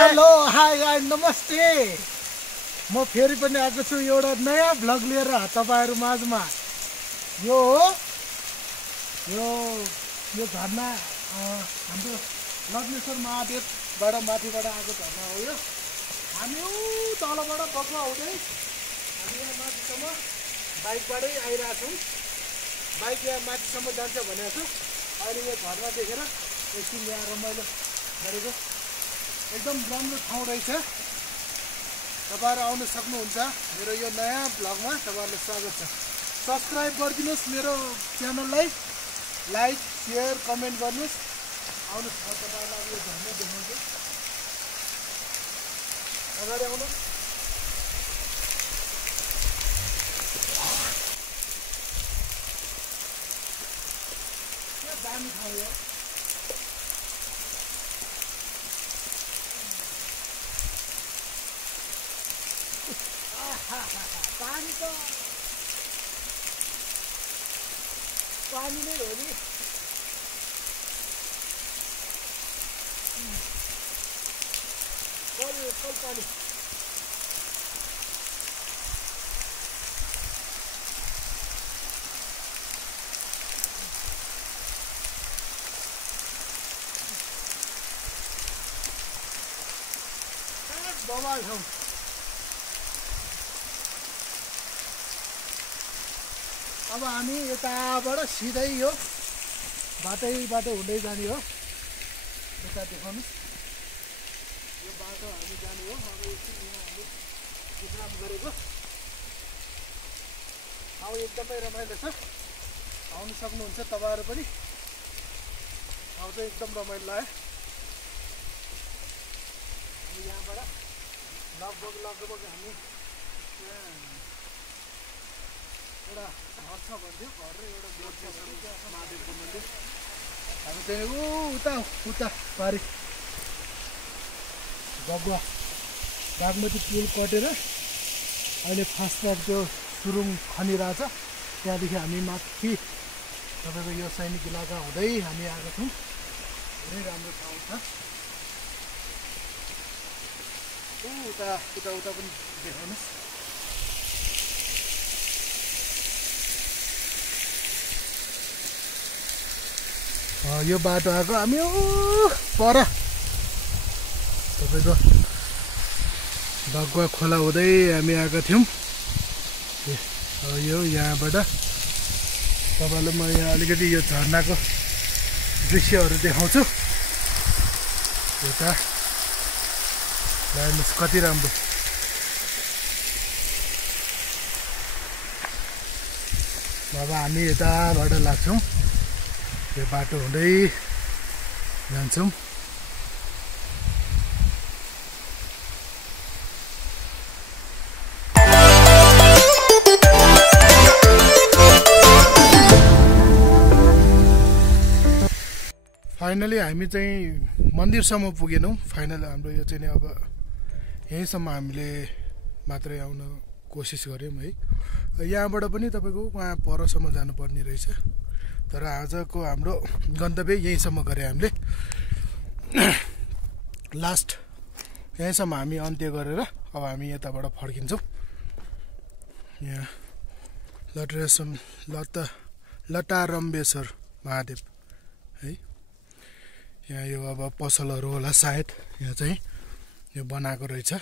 Hello hi नमस्ते। म फेरि पनि आएको छु एउटा नयाँ भ्लग लिएर तपाईहरु माझमा। यो झरना हाम्रो लक्ष्मेश्वर महादेवबाट माथिबाट आएको झरना हो यो। हामी तलबाट बगुवा हुँदै हामी यहाँ माथिसम्म बाइकबाटै आइरहेका छौँ। बाइक यहाँ माथिसम्म जान्छ भनेको छु। अहिले यो झरना देखेर एकछिन यहाँ रमाइलो गरेको। एकदम राम्रो ठाउँ रहेछ। तपाईहरु आउन सक्नुहुन्छ। मेरो यो नयाँ भ्लगमा तपाईहरुलाई स्वागत छ। सब्स्क्राइब गरिदिनुस् मेरो च्यानललाई, लाइक शेयर कमेन्ट गर्नुस्। आउनुस् तपाईहरुलाई यो झरना देखाउँछु। अगाडि आउनुस्। यहाँ दामी ठाउँ हो। पानी नै हो नि। कल पानी। बवाल ठाउँ। अब हामी यताबाट सिधै यो बाटै हुँदै जाने हो। यता देखाउनु। यो बाटो हामी जाने हो। अब एकछिन यहाँ हामी विश्राम गरेको। अब एकदमै रमाइलो छ। आउनु सक्नुहुन्छ तपाईहरु पनि। अब चाहिँ एकदम रमाइलो लाग्यो। हामी यहाँबाट लगभग हामी एउटा घर छ भन्थ्यो। घर र एउटा बोट छ महादेवको मन्दिर। हामी चाहिँ उता पारि बगुवा बागमती पुल कटेर अहिले फास्टट्र्याक त्यो सुरुङ खनिरहेछ। त्यहाँदेखि हामी माथि तपाईँको यो सैनिक इलाका हुँदै हामी आएको छौँ। धेरै राम्रो ठाउँ छ। उता पनि देखाउनुहोस्। यो बाटो आएको हामी पर तपाईँको बगुवा खोला हुँदै हामी आएका थियौँ। यो यहाँबाट तपाईँलाई म यहाँ अलिकति यो झरनाको दृश्यहरू देखाउँछु। यता हेर्नुहोस् कति राम्रो। अब हामी यताबाट लाग्छौँ। यो बाटो हुँदै जान्छौँ। फाइनली हामी चाहिँ मन्दिरसम्म पुगेनौँ। फाइनल हाम्रो यो चाहिँ अब यहीँसम्म हामीले मात्रै आउन कोसिस गऱ्यौँ है। यहाँबाट पनि तपाईँको वहाँ परसम्म जानुपर्ने रहेछ। तर आजको हाम्रो गन्तव्य यहीँसम्म गरे हामीले। लास्ट यहीँसम्म हामी अन्त्य गरेर अब हामी यताबाट फर्किन्छौँ। यहाँ लटारम्बेश्वर महादेव है। यहाँ यो अब पसलहरू होला सायद। यहाँ चाहिँ यो बनाएको रहेछ।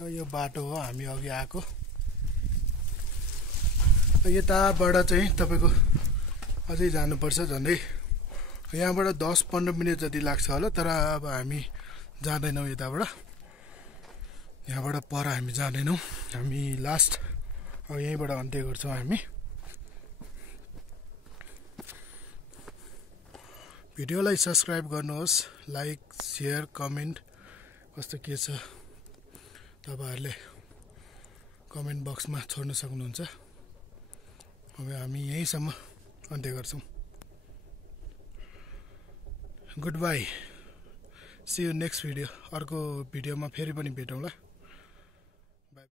यो बाटो हो हामी अघि आएको। यताबाट चाहिँ तपाईँको अझै जानुपर्छ। झन्डै यहाँबाट 10-15 मिनट जति लाग्छ होला। तर अब हामी जाँदैनौँ यताबाट। यहाँबाट पर हामी जाँदैनौँ। हामी लास्ट अब यहीँबाट अन्त्य गर्छौँ हामी। भिडियोलाई सब्स्क्राइब गर्नुहोस्। लाइक शेयर कमेन्ट कस्तो के छ तपाईहरुले कमेन्ट बक्समा छोड्न सक्नुहुन्छ। अब हामी यहीँसम्म अन्त्य गर्छौँ। Good bye. See you next video. अर्को भिडियोमा फेरि पनि भेटौँला। बाई।